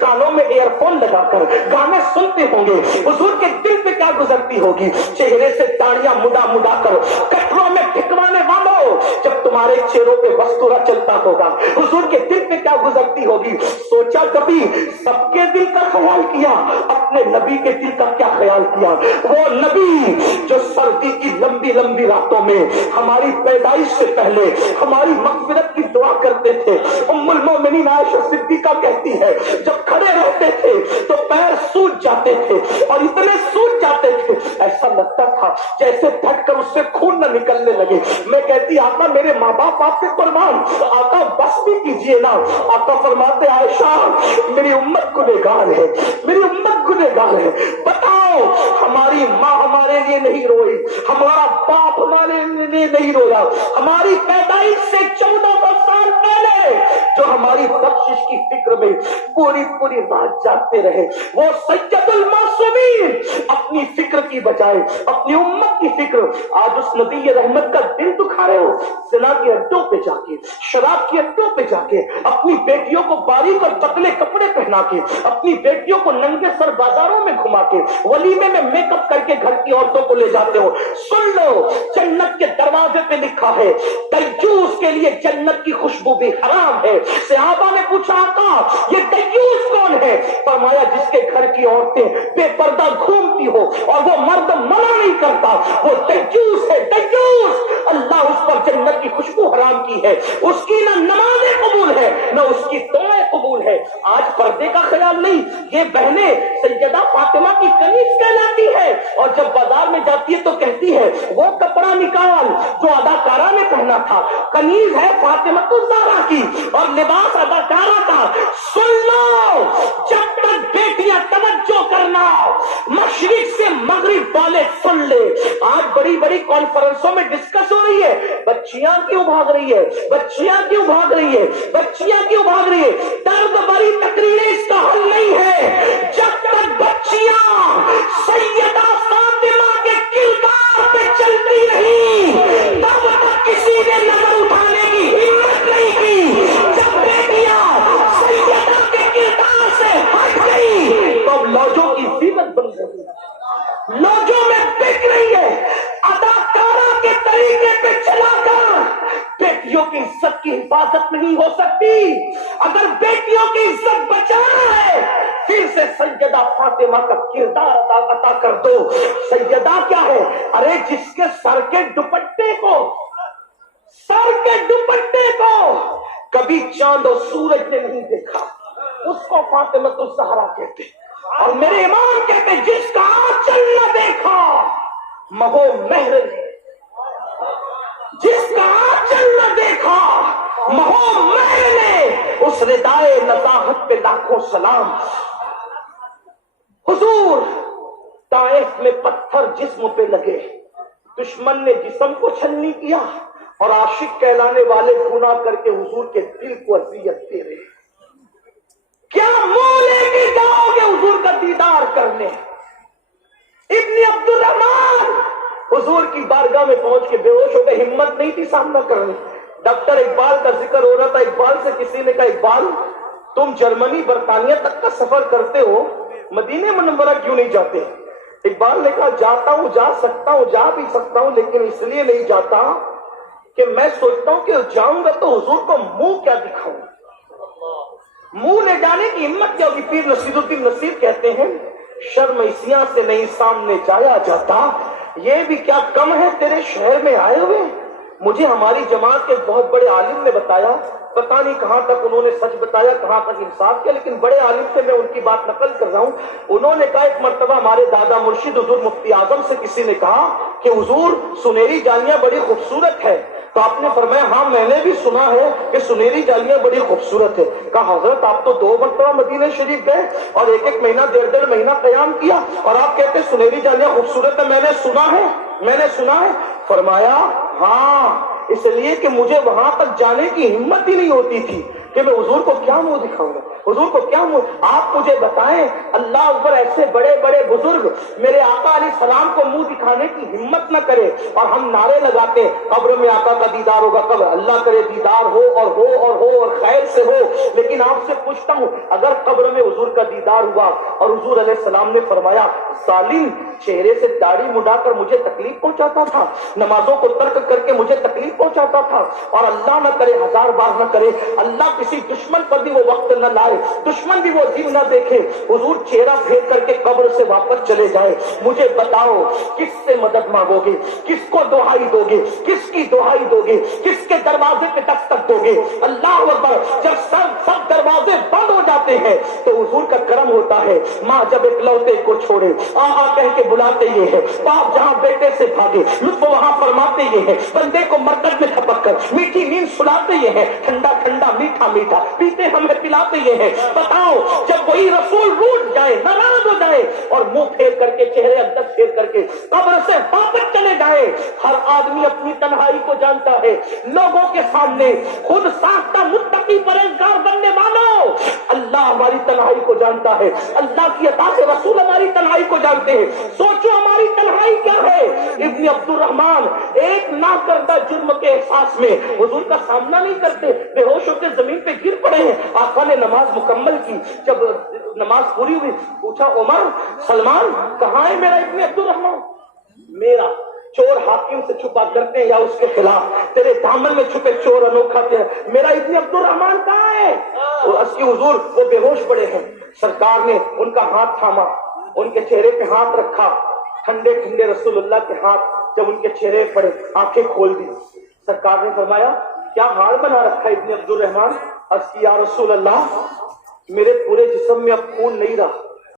کانوں میں year phone لگا کر گانے سنتے ہوں گے، حضور کے دل پہ کیا گزرتی ہوگی؟ چہرے سے داڑیاں مڈا مڈا کر کٹروں میں ٹھکوانے والوں، جب تمہارے چہروں پہ وستورا چلتا ہوگا حضور کے دل پہ کیا گزرتی ہوگی؟ سوچا کبھی سب کے دل کا خیال کیا، اپنے نبی کے دل کا کیا خیال کیا؟ وہ نبی جو سردی کی لمبی لمبی راتوں میں ہماری پیدائش سے پہلے ہماری مغفرت کی دعا کرتے تھے۔ ام المومنین عائشہ صدیقہ کہتی ہے جب کھڑے رہتے تھے تو پیر سوج جاتے تھے، اور اتنے سوج جاتے تھے ایسا لگتا تھا جیسے پھٹ کر اس سے خون نہ نکلنے لگے۔ میں کہتی آقا میرے ماں باپ آپ کے قربان، آقا بس بھی کیجیے نا۔ آقا فرماتے عائشہ میری امت گنہگار ہے، میری امت گنہگار ہے، بتاؤ ہماری ماں ہمارے لیے نہیں روئی، ہمارا باپ ہمارے لیے نہیں رویا، ہماری پیدائش سے 1400 سال پہلے جو ہماری بخشش کی فکر میں پوری پوری رات جاگتے رہے، وہ سید المعصومین اپنی فکر کی بجائے اپنی امت کی فکر آج اس نبی رحمت کا دل دکھا رہے ہو۔ زنا کے اڈوں پہ جا کے، شراب کے اڈوں پہ جا کے، اپنی بیٹیوں کو باریک اور پتلے کپڑے پہنا کے، اپنی بیٹیوں کو ننگے سر بازاروں میں گھما کے، ولیمے میں میک اپ کر کے گھر کی عورتوں کو لے جاتے ہو۔ سن لو جنت کے دروازے پہ لکھا ہے دیوس کے لیے جنت کی خوشبو بھی حرام ہے۔ صحابہ نے پوچھا آقا یہ دیوس کون ہے؟ فرمایا جس کے گھر کی عورتیں بے پردہ گھومتی ہو اور وہ مرد منع نہیں کرتا، وہ دیوس ہے۔ دیوس اللہ اس پر جنت کی خوشبو حرام کی ہے، اس کی نہ نمازیں قبول ہے نہ اس کی دعائیں قبول ہے۔ آج پردے کا خیال نہیں، یہ بہنیں سیدہ فاطمہ کی کنیز کہلاتی ہے، اور جب بازار میں جاتی ہے تو کہتی ہے وہ کپڑا نکال جو اداکارہ نے پہنا تھا، کنیز ہے فاطمہ الزہرا کی اور لباس اداکارہ کا۔ سن لو جب تک بیٹیاں توجہ کرنا، مشرق سے مغرب والے سن لے۔ آج بڑی بڑی کانفرنسوں میں ڈسکس ہو رہی ہے بچیاں کیوں بھاگ رہی ہے، بچیاں کیوں بھاگ رہی ہے، بچیاں کیوں بھاگ رہی ہے۔ درد بھری تقریریں اس کا حل نہیں ہے۔ جب تک بچیاں سیدہ فاطمہ کے کردار پہ چلتی رہی تب تک کسی نے نظر اٹھانے کی ہمت نہیں کی۔ جب بیٹیاں سیدہ کے کردار سے ہٹ گئی تو لوجوں کی قیمت بن گئی، لوجوں میں بک رہی ہے۔ اداکارہ کے طریقے پہ چلا کر بیٹیوں کی عزت کی حفاظت نہیں ہو سکتی۔ اگر بیٹیوں کی عزت بچانا ہے پھر سے سیدہ فاطمہ کا کردار عطا کر دو۔ سیدہ کیا ہے؟ ارے جس کے سر کے دوپٹے کو کبھی چاند و سورج نے نہیں دیکھا اس کو فاطمہ الزہرا کہتے، اور میرے امام کہتے جس کا آنچل نہ دیکھا مہو مہر نے، جس کا آنچل نہ دیکھا مہو مہر نے، اس ردائے نزاہت پہ لاکھوں سلام۔ حضور طائف میں پتھر جسم پہ لگے، دشمن نے جسم کو چھلنی کیا، اور عاشق کہلانے والے گناہ کر کے حضور کے دل کو اذیت دے رہے۔ کیا منہ لے کے جاؤ گے حضور کا دیدار کرنے؟ ابن عبد الرحمان حضور کی بارگاہ میں پہنچ کے بے ہوش ہو گئے، ہمت نہیں تھی سامنا کرنے۔ ڈاکٹر اقبال کا ذکر ہو رہا تھا، اقبال سے کسی نے کہا اقبال تم جرمنی برطانیہ تک کا سفر کرتے ہو، مدینہ منورہ کیوں نہیں جاتے؟ اقبال نے کہا جاتا ہوں، جا سکتا ہوں، جا بھی سکتا ہوں، لیکن اس لیے نہیں جاتا کہ میں سوچتا ہوں کہ جاؤں گا تو حضور کو منہ کیا دکھاؤں، منہ لے جانے کی ہمت کیا ہوگی۔ پیر نصیر الدین نصیر کہتے ہیں شرم اسیاں سے نہیں سامنے جایا جاتا، یہ بھی کیا کم ہے تیرے شہر میں آئے ہوئے۔ مجھے ہماری جماعت کے بہت بڑے عالم نے بتایا، پتہ نہیں کہاں تک انہوں نے سچ بتایا کہاں تک انصاف کیا، لیکن بڑے عالم سے میں ان کی بات نقل کر رہا ہوں۔ انہوں نے کہا ایک مرتبہ ہمارے دادا مرشد حضور مفتی اعظم سے کسی نے کہا کہ حضور سنہری جالیاں بڑی خوبصورت ہے، تو آپ نے فرمایا ہاں میں نے بھی سنا ہے کہ سنہری جالیاں بڑی خوبصورت ہے۔ کہا حضرت آپ تو 2 مرتبہ مدینہ شریف گئے اور 1 مہینہ 1.5 مہینہ قیام کیا اور آپ کہتے ہیں سنہری جالیاں خوبصورت ہے، میں نے سنا ہے، میں نے سنا ہے۔ فرمایا ہاں اس لیے کہ مجھے وہاں تک جانے کی ہمت ہی نہیں ہوتی تھی کہ میں حضور کو کیا منہ دکھاؤں گا، حضور کو کیا منہ۔ آپ مجھے بتائیں اللہ اکبر ایسے بڑے بڑے بزرگ میرے آقا علیہ السلام کو منہ دکھانے کی ہمت نہ کرے اور ہم نعرے لگاتے قبر میں آقا کا دیدار ہوگا، قبر اللہ کرے دیدار ہو اور خیر سے ہو۔ لیکن آپ سے پوچھتا ہوں اگر قبر حضور کا دیدار ہوا اور حضور علیہ السلام نے فرمایا ظالم چہرے سے داڑھی مڈا کر مجھے تکلیف پہنچاتا تھا، نمازوں کو ترک کر کے مجھے تکلیف پہنچاتا تھا، اور اللہ نہ کرے 1000 بار نہ کرے اللہ کسی دشمن پر بھی وہ وقت نہ لائے، دشمن بھی وہ دن نہ دیکھے، حضور چہرہ پھیر کر کے قبر سے واپس چلے جائے، مجھے بتاؤ کس سے مدد مانگو گے، کس کو دعائی دو گے، کس کی دعائی دو گے، کس کے دروازے پہ دستک دو گے؟ اللہ اکبر! جب سب دروازے بند ہو جاتے ہیں تو حضور کا کرم ہوتا ہے، ماں جب ایک لوتے کو چھوڑے آ کہہ کے بلاتے یہ ہے، باپ جہاں بیٹے سے بھاگے لطف وہاں فرماتے یہ ہے، بندے کو مرکز میں تھپک کر میٹھی نیند سلاتے یہ ہے، ٹھنڈا ٹھنڈا میٹھا میٹھا پیتے ہمیں پلاتے یہ ہے۔ بتاؤ جب وہی رسول روٹ جائے، ناراض ہو جائے اور منہ پھیر کر کے چہرے اندر پھیر کر کے قبر سے واپس چلے جائے، ہر آدمی اپنی تنہائی کو جانتا ہے، لوگوں کے سامنے خود ساختہ متقی پرہیزگار بننے والوں، اللہ ہماری تنہائی کو جانتا ہے، اللہ کی عطا سے رسول ہماری تنہائی کو جانتے ہیں۔ سوچو ہماری تنہائی کیا ہے؟ ابن عبد الرحمن ایک ناکردہ جرم کے احساس میں حضور کا سامنا نہیں کرتے، بے ہوش ہو کے زمین پہ گر پڑے ہیں، آقا نے نماز مکمل کی، جب نماز پوری ہوئی پوچھا عمر سلمان کہاں ہے میرا ابن عبد الرحمن؟ میرا چور حاکم سے چھپا کرتے ہیں یا اس کے خلاف، تیرے دامن میں چھپے چور انوکھا تھے، میرا ابن عبد الرحمن کہاں ہے؟ اس کی حضور وہ بے ہوش پڑے ہیں، سرکار نے ان کا ہاتھ تھاما، ان کے چہرے پہ ہاتھ رکھا، ٹھنڈے ٹھنڈے رسول اللہ کے ہاتھ جب ان کے چہرے پڑے آنکھیں کھول دی، سرکار نے فرمایا کیا حال بنا رکھا ابن عبد الرحمن؟ عرض کی یا رسول اللہ میرے پورے جسم میں اب خون نہیں رہا،